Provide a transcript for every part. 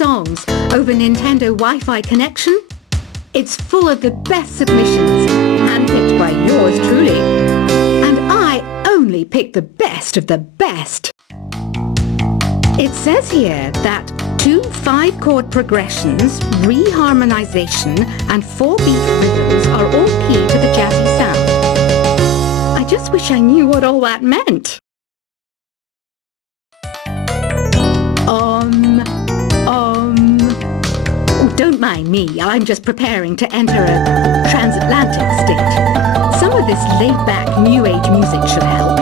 songs over Nintendo Wi-Fi connection. It's full of the best submissions, handpicked by yours truly. And I only pick the best of the best. It says here that 2 5-chord progressions, reharmonization, and 4-beat rhythms are all key to the jazzy sound. I just wish I knew what all that meant. Oh, don't mind me, I'm just preparing to enter a transatlantic state. Some of this laid-back New Age music should help.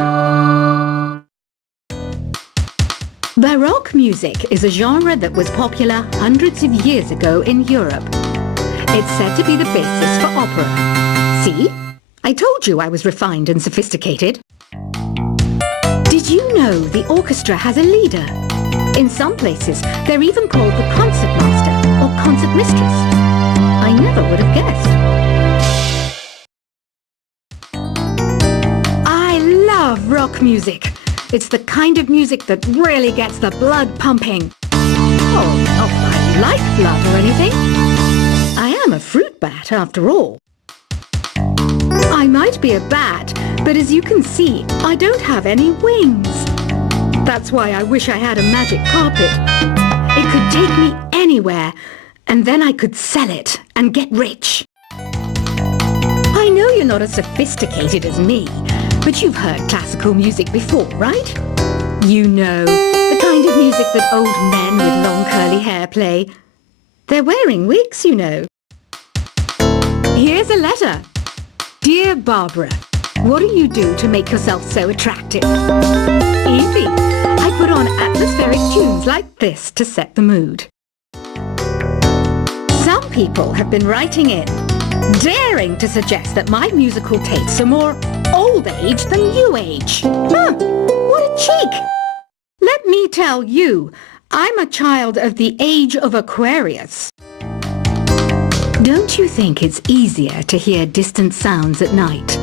Baroque music is a genre that was popular hundreds of years ago in Europe. It's said to be the basis for opera. See? I told you I was refined and sophisticated. Did you know the orchestra has a leader? In some places, they're even called the concertmaster or concertmistress. I never would have guessed. I love rock music. It's the kind of music that really gets the blood pumping. Oh, not that I like blood or anything. I am a fruit bat, after all. I might be a bat, but as you can see, I don't have any wings. That's why I wish I had a magic carpet. It could take me anywhere, and then I could sell it and get rich. I know you're not as sophisticated as me, but you've heard classical music before, right? You know, the kind of music that old men with long curly hair play. They're wearing wigs, you know. Here's a letter. Dear Barbara, what do you do to make yourself so attractive? Easy. I put on atmospheric tunes like this to set the mood. Some people have been writing in, daring to suggest that my musical tastes are more old age than new age. Huh, what a cheek! Let me tell you, I'm a child of the age of Aquarius. Don't you think it's easier to hear distant sounds at night?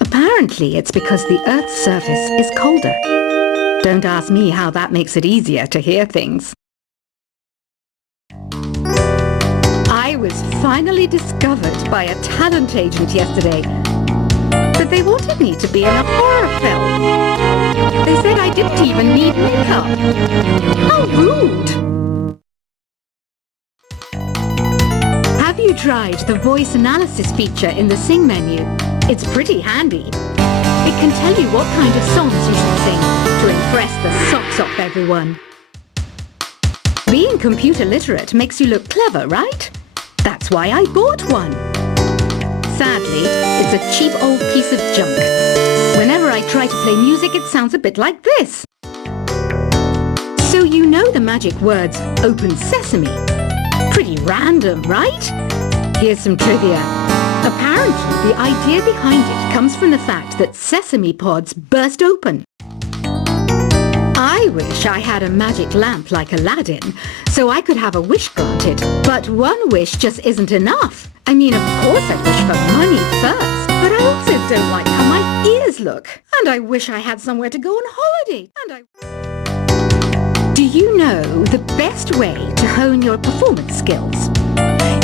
Apparently it's because the Earth's surface is colder. Don't ask me how that makes it easier to hear things. I was finally discovered by a talent agent yesterday, but they wanted me to be in a horror film. They said I didn't even need makeup. How rude! Have you tried the voice analysis feature in the Sing menu? It's pretty handy. It can tell you what kind of songs you should sing to impress the socks off everyone. Being computer literate makes you look clever, right? That's why I bought one. Sadly, it's a cheap old piece of junk. Whenever I try to play music, it sounds a bit like this. So you know the magic words, open sesame. Pretty random, right? Here's some trivia. Apparently, the idea behind it comes from the fact that sesame pods burst open. I wish I had a magic lamp like Aladdin, so I could have a wish granted. But one wish just isn't enough. I mean, of course I wish for money first, but I also don't like how my ears look. And I wish I had somewhere to go on holiday. Do you know the best way to hone your performance skills?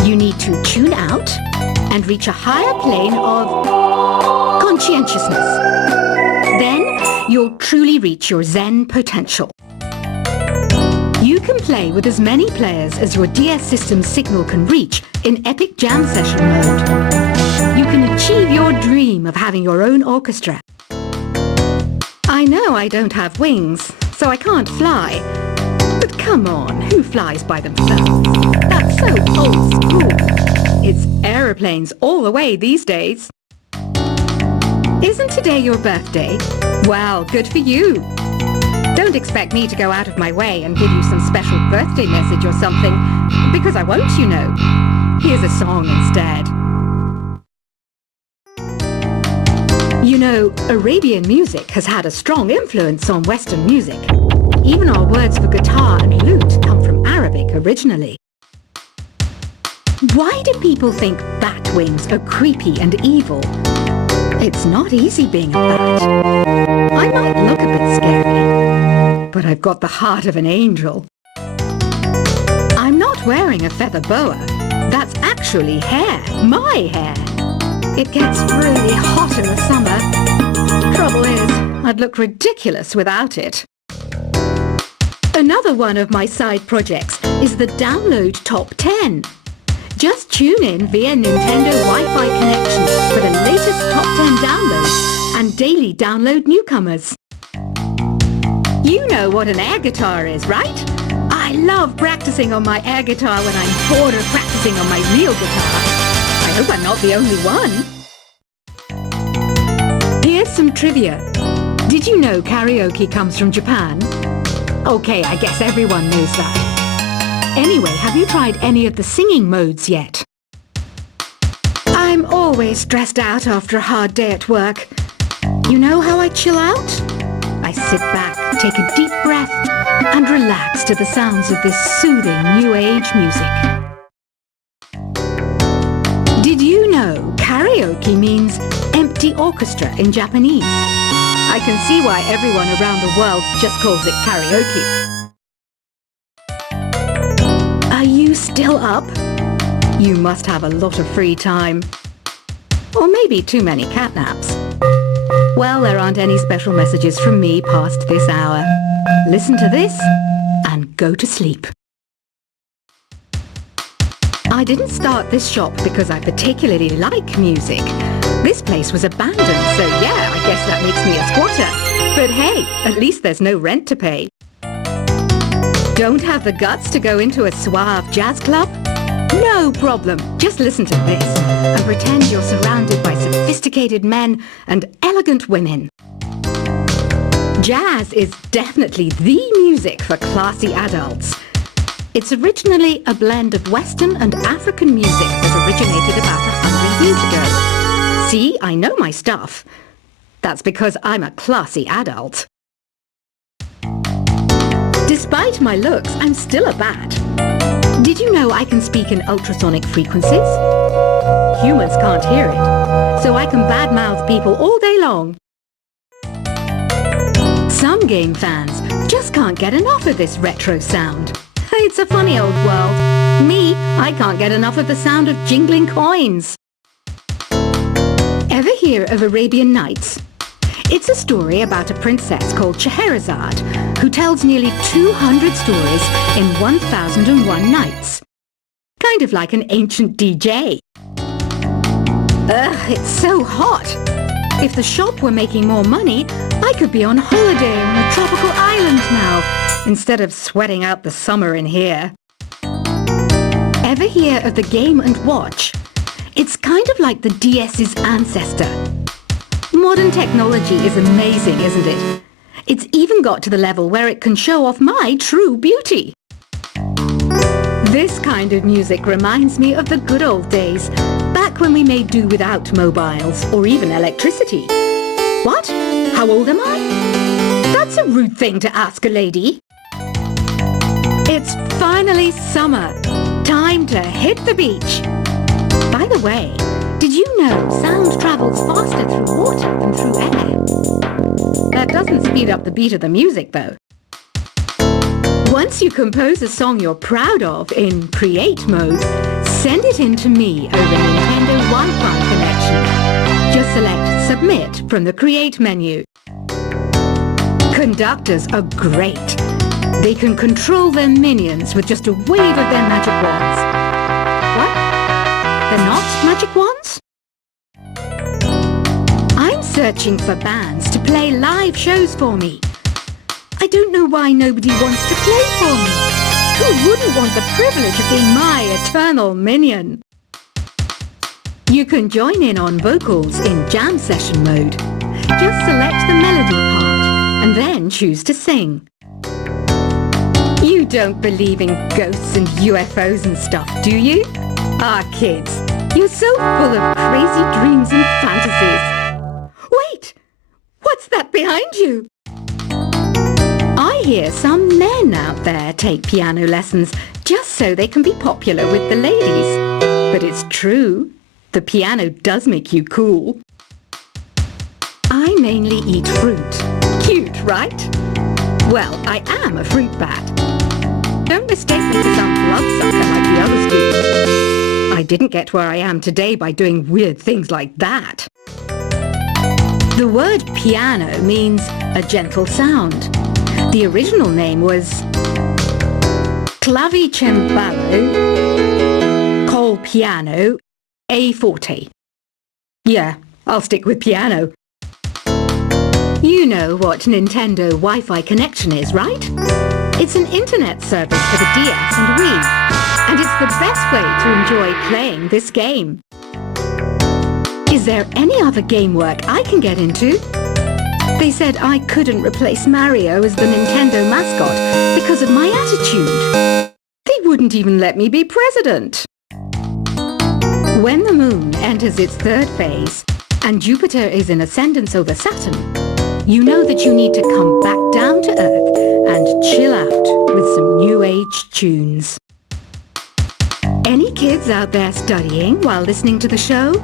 You need to tune out and reach a higher plane of conscientiousness. Then you'll truly reach your Zen potential. You can play with as many players as your DS system's signal can reach in epic jam session mode. You can achieve your dream of having your own orchestra. I know I don't have wings, so I can't fly. But come on, who flies by themselves? That's so old school. It's aeroplanes all the way these days. Isn't today your birthday? Well, good for you. Don't expect me to go out of my way and give you some special birthday message or something, because I won't, you know. Here's a song instead. You know, Arabian music has had a strong influence on Western music. Even our words for guitar and lute come from Arabic originally. Why do people think bat wings are creepy and evil? It's not easy being a bat. I might look a bit scary, but I've got the heart of an angel. wearing a feather boa. That's actually hair, my hair. It gets really hot in the summer. Trouble is, I'd look ridiculous without it. Another one of my side projects is the Download Top 10. Just tune in via Nintendo Wi-Fi connection for the latest Top 10 downloads and daily download newcomers. You know what an air guitar is, right? I love practicing on my air guitar when I'm bored of practicing on my real guitar. I hope I'm not the only one. Here's some trivia. Did you know karaoke comes from Japan? Okay, I guess everyone knows that. Anyway, have you tried any of the singing modes yet? I'm always stressed out after a hard day at work. You know how I chill out? I sit back, take a deep breath, and relax to the sounds of this soothing new age music. Did you know karaoke means empty orchestra in Japanese? I can see why everyone around the world just calls it karaoke. Are you still up? You must have a lot of free time. Or maybe too many catnaps. Well, there aren't any special messages from me past this hour. Listen to this and go to sleep. I didn't start this shop because I particularly like music. This place was abandoned, so yeah, I guess that makes me a squatter. But hey, at least there's no rent to pay. Don't have the guts to go into a suave jazz club? No problem. Just listen to this and pretend you're surrounded by sophisticated men and elegant women. Jazz is definitely the music for classy adults. It's originally a blend of Western and African music that originated about 100 years ago. See, I know my stuff. That's because I'm a classy adult. Despite my looks, I'm still a bat. Did you know I can speak in ultrasonic frequencies? Humans can't hear it, so I can badmouth people all day long. Some game fans just can't get enough of this retro sound. It's a funny old world. Me, I can't get enough of the sound of jingling coins. Ever hear of Arabian Nights? It's a story about a princess called Scheherazade who tells nearly 200 stories in 1001 nights. Kind of like an ancient DJ. Ugh, it's so hot. If the shop were making more money, I could be on holiday on a tropical island now, instead of sweating out the summer in here. Ever hear of the Game & Watch? It's kind of like the DS's ancestor. Modern technology is amazing, isn't it? It's even got to the level where it can show off my true beauty. This kind of music reminds me of the good old days, back when we made do without mobiles or even electricity. What? How old am I? That's a rude thing to ask a lady. It's finally summer. Time to hit the beach. By the way, did you know sound travels faster through water than through air? That doesn't speed up the beat of the music, though. Once you compose a song you're proud of in create mode, send it in to me over Nintendo Wi-Fi connection. Just select Submit from the Create menu. Conductors are great. They can control their minions with just a wave of their magic wands. What? They're not magic wands? I'm searching for bands to play live shows for me. I don't know why nobody wants to play for me. Who wouldn't want the privilege of being my eternal minion? You can join in on vocals in jam session mode. Just select the melody part and then choose to sing. You don't believe in ghosts and UFOs and stuff, do you? Ah, kids, you're so full of crazy dreams and fantasies. Wait! What's that behind you? I hear some men out there take piano lessons just so they can be popular with the ladies. But it's true. The piano does make you cool. I mainly eat fruit. Cute, right? Well, I am a fruit bat. Don't mistake me for some bloodsucker like didn't get where I am today by doing weird things like that. The word piano means a gentle sound. The original name was clavicembalo col piano a forte. Yeah, I'll stick with piano. You know what Nintendo Wi-Fi connection is, right? It's an internet service for the DS and Wii, and it's the best way to enjoy playing this game. Is there any other game work I can get into? They said I couldn't replace Mario as the Nintendo mascot because of my attitude. They wouldn't even let me be president. When the moon enters its third phase and Jupiter is in ascendance over Saturn, you know that you need to come back down to Earth and chill out with some new age tunes. Any kids out there studying while listening to the show?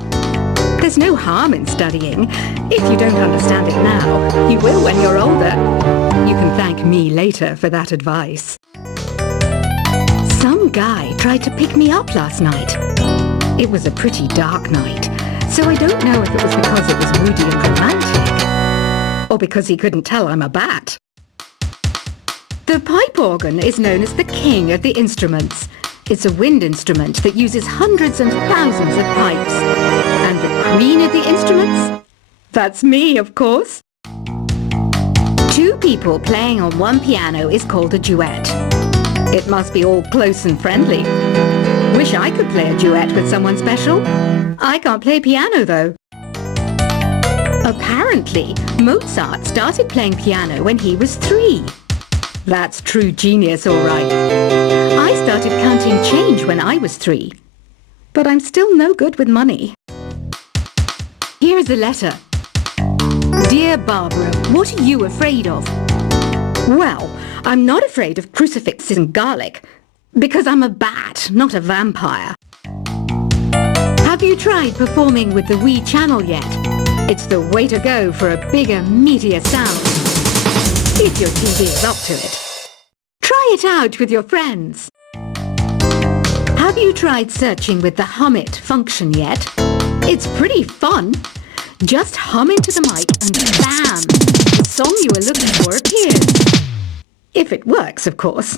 There's no harm in studying. If you don't understand it now, you will when you're older. You can thank me later for that advice. Some guy tried to pick me up last night. It was a pretty dark night, so I don't know if it was because it was moody and romantic, or because he couldn't tell I'm a bat. The pipe organ is known as the king of the instruments. It's a wind instrument that uses hundreds and thousands of pipes. And the queen of the instruments? That's me, of course. Two people playing on one piano is called a duet. It must be all close and friendly. Wish I could play a duet with someone special. I can't play piano, though. Apparently, Mozart started playing piano when he was 3. That's true genius, all right. I started counting change when I was 3. But I'm still no good with money. Here's a letter. Dear Barbara, what are you afraid of? Well, I'm not afraid of crucifixes and garlic, because I'm a bat, not a vampire. Have you tried performing with the Wii channel yet? It's the way to go for a bigger, meatier sound. If your TV is up to it. Try it out with your friends. Have you tried searching with the Hum It function yet? It's pretty fun. Just hum into the mic and bam! The song you were looking for appears. If it works, of course.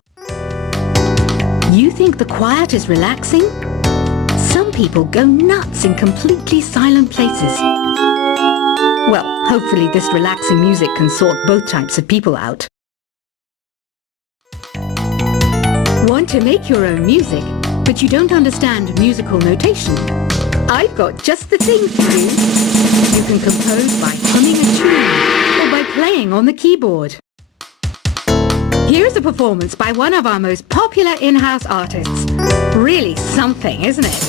You think the quiet is relaxing? Some people go nuts in completely silent places. Well, hopefully this relaxing music can sort both types of people out. Want to make your own music, but you don't understand musical notation? I've got just the thing for you. You can compose by humming a tune or by playing on the keyboard. Here's a performance by one of our most popular in-house artists. Really something, isn't it?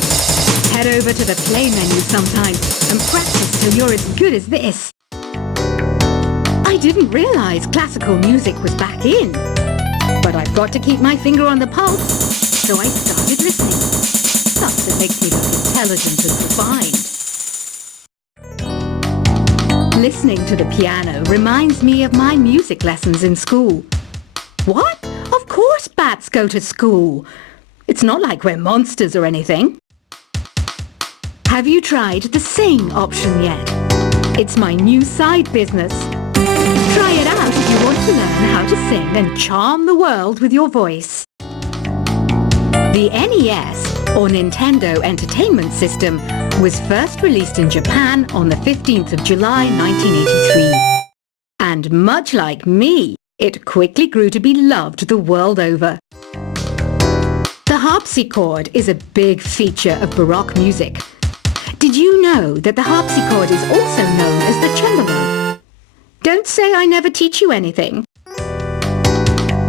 Head over to the play menu sometime and practice till you're as good as this. I didn't realize classical music was back in. But I've got to keep my finger on the pulse, so I started listening. Thus it makes me look intelligent and refined. Listening to the piano reminds me of my music lessons in school. What? Of course bats go to school. It's not like we're monsters or anything. Have you tried the sing option yet? It's my new side business. Try it out if you want to learn how to sing and charm the world with your voice. The NES, or Nintendo Entertainment System, was first released in Japan on the 15th of July 1983. And much like me, it quickly grew to be loved the world over. The harpsichord is a big feature of Baroque music. Did you know that the harpsichord is also known as the cembalo? Don't say I never teach you anything.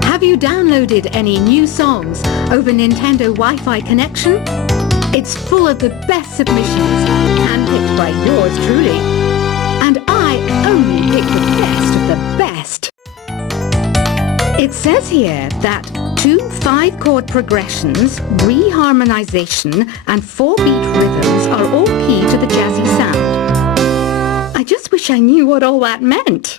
Have you downloaded any new songs over Nintendo Wi-Fi connection? It's full of the best submissions, handpicked by yours truly. And I only pick the best of the best. It says here that 2 5-chord progressions, reharmonization, and 4-beat rhythms are all key to the jazzy sound. I just wish I knew what all that meant.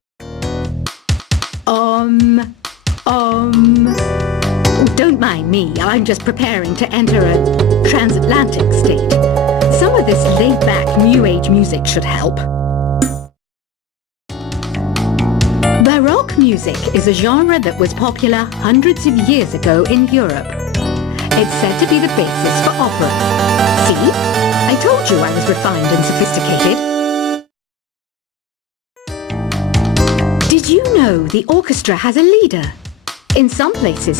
Don't mind me, I'm just preparing to enter a transatlantic state. Some of this laid-back New Age music should help. Baroque music is a genre that was popular hundreds of years ago in Europe. It's said to be the basis for opera. See? I told you I was refined and sophisticated. Did you know the orchestra has a leader? In some places,